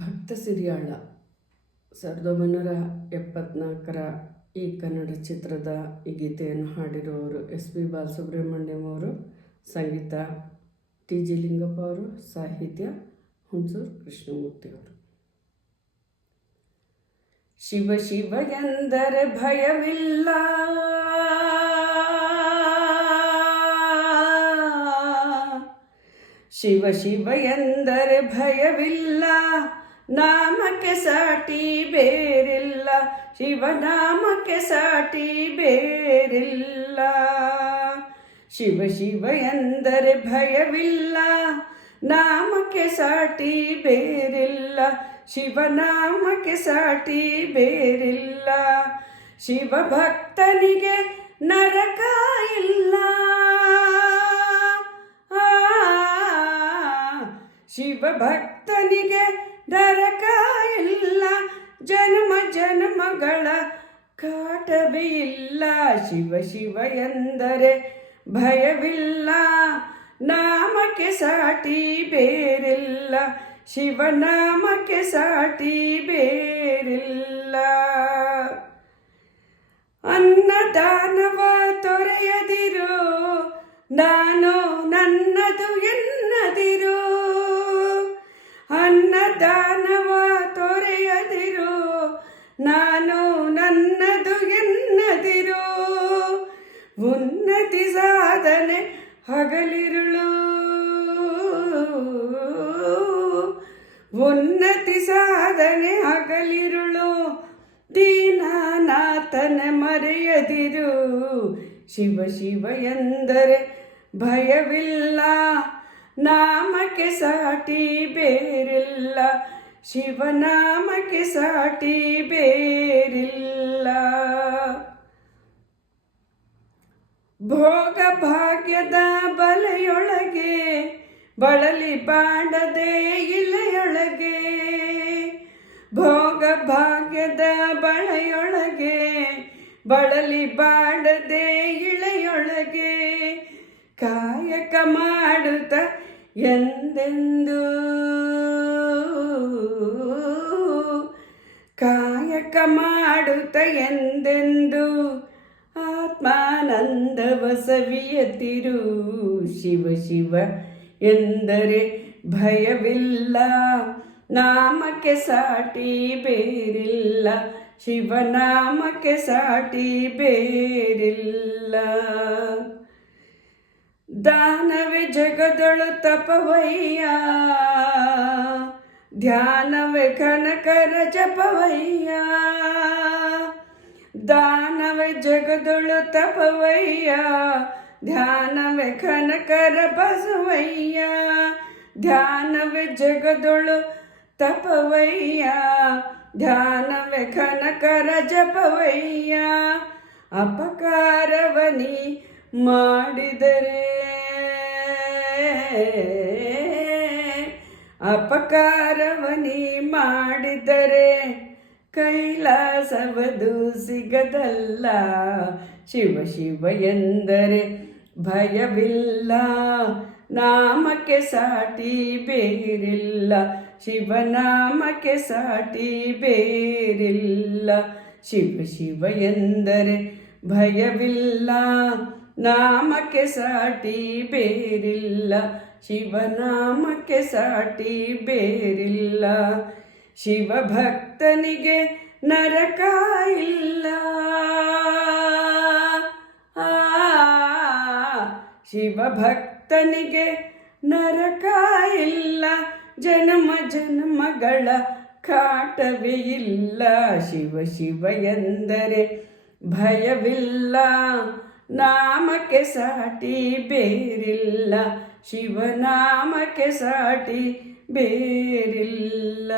ಭಕ್ತ ಸಿರಿಯಾಳ 1974ರ ಈ ಕನ್ನಡ ಚಿತ್ರದ ಈ ಗೀತೆಯನ್ನು ಹಾಡಿರುವವರು SP ಬಾಲಸುಬ್ರಹ್ಮಣ್ಯಂ ಅವರು, ಸಂಗೀತ TG ಲಿಂಗಪ್ಪ ಅವರು, ಸಾಹಿತ್ಯ ಹುಣಸೂರು ಕೃಷ್ಣಮೂರ್ತಿ ಅವರು. ಶಿವ ಶಿವ ಎಂದರೆ ಭಯವಿಲ್ಲ, ಶಿವ ಶಿವ ಎಂದರೆ ಭಯವಿಲ್ಲ, ನಾಮಕ್ಕೆ ಸಾಟಿ ಬೇರಿಲ್ಲ, ಶಿವನಾಮಕ್ಕೆ ಸಾಟಿ ಬೇರಿಲ್ಲ. ಶಿವ ಶಿವ ಎಂದರೆ ಭಯವಿಲ್ಲ, ನಾಮಕ್ಕೆ ಸಾಟಿ ಬೇರಿಲ್ಲ, ಶಿವನಾಮಕ್ಕೆ ಸಾಟಿ ಬೇರಿಲ್ಲ. ಶಿವ ಭಕ್ತನಿಗೆ ನರಕ ಇಲ್ಲ, ಶಿವ ಭಕ್ತನಿಗೆ ನರಕ ಇಲ್ಲ, ಜನ್ಮ ಜನ್ಮಗಳ ಕಾಟವೇ ಇಲ್ಲ. ಶಿವ ಶಿವ ಎಂದರೆ ಭಯವಿಲ್ಲ, ನಾಮಕ್ಕೆ ಸಾಟಿ ಬೇರಿಲ್ಲ, ಶಿವನಾಮಕ್ಕೆ ಸಾಟಿ ಬೇರಿಲ್ಲ. ಅನ್ನದಾನವ ತೊರೆಯದಿರು, ನಾನು ನನ್ನದು ಎನ್ನದಿರು, ಅನ್ನದಾನವ ತೊರೆಯದಿರು, ನಾನು ನನ್ನದು ಎನ್ನದಿರು. ಉನ್ನತಿ ಸಾಧನೆ ಹಗಲಿರುಳು, ಉನ್ನತಿ ಸಾಧನೆ ಹಗಲಿರುಳು, ದೀನನಾಥನ ಮರೆಯದಿರು. ಶಿವ ಶಿವ ಎಂದರೆ ಭಯವಿಲ್ಲ, ನಾಮಕ್ಕೆ ಸಾಟಿ ಬೇರಿಲ್ಲ, ಶಿವನಾಮಕ್ಕೆ ಸಾಟಿ ಬೇರಿಲ್ಲ. ಭೋಗ ಭಾಗ್ಯದ ಬಲೆಯೊಳಗೆ ಬಳಲಿ ಬಾಡದೆ ಇಲೆಯೊಳಗೆ, ಭೋಗ ಭಾಗ್ಯದ ಬಳೆಯೊಳಗೆ ಬಳಲಿ ಬಾಡದೆ ಇಳೆಯೊಳಗೆ, ಕಾಯಕ ಮಾಡುತ್ತ ಎಂದೆಂದು, ಕಾಯಕ ಮಾಡುತ್ತ ಎಂದೆಂದು, ಆತ್ಮಾನಂದವ ಸವಿಯತಿರು. ಶಿವ ಶಿವ ಎಂದರೆ ಭಯವಿಲ್ಲ, ನಾಮಕ್ಕೆ ಸಾಟಿ ಬೇರಿಲ್ಲ, ಶಿವನಾಮಕ್ಕೆ ಸಾಟಿ ಬೇರಿಲ್ಲ. ದಾನವೇ ಜಗದೊಳು ತಪವಯ್ಯ, ಧ್ಯಾನವೇ ಕನಕರ ಜಪವಯ್ಯ, ದಾನವೇ ಜಗದೊಳು ತಪವಯ್ಯ, ಧ್ಯಾನವೇ ಕನಕರ ಬಸವಯ್ಯ, ಧ್ಯಾನವೇ ಜಗದೊಳು ತಪವಯ್ಯ, ಧ್ಯಾನವೇ ಕನಕರ ಜಪವಯ್ಯ. ಅಪಕಾರವನಿ ಮಾಡಿದರೆ, ಅಪಕಾರವನಿ ಮಾಡಿದರೆ ಕೈಲಾಸವದು ಸಿಗದಲ್ಲ. ಶಿವ ಶಿವ ಎಂದರೆ ಭಯವಿಲ್ಲ, ನಾಮಕ್ಕೆ ಸಾಟಿ ಬೇರಿಲ್ಲ, ಶಿವನಾಮಕ್ಕೆ ಸಾಟಿ ಬೇರಿಲ್ಲ. ಶಿವ ಶಿವ ಎಂದರೆ ಭಯವಿಲ್ಲ, ನಾಮಕ್ಕೆ ಸಾಟಿ ಬೇರಿಲ್ಲ, ಶಿವನಾಮಕ್ಕೆ ಸಾಟಿ ಬೇರಿಲ್ಲ. ಶಿವ ಭಕ್ತನಿಗೆ ನರಕ ಇಲ್ಲ, ಶಿವ ಭಕ್ತನಿಗೆ ನರಕ ಇಲ್ಲ, ಜನ್ಮ ಜನ್ಮಗಳ ಕಾಟವೇ ಇಲ್ಲ. ಶಿವ ಶಿವ ಎಂದರೆ ಭಯವಿಲ್ಲ, ನಾಮಕ್ಕೆ ಸಾಟಿ ಬೇರಿಲ್ಲ, ಶಿವನಾಮಕ್ಕೆ ಸಾಟಿ ಬೇರಿಲ್ಲ.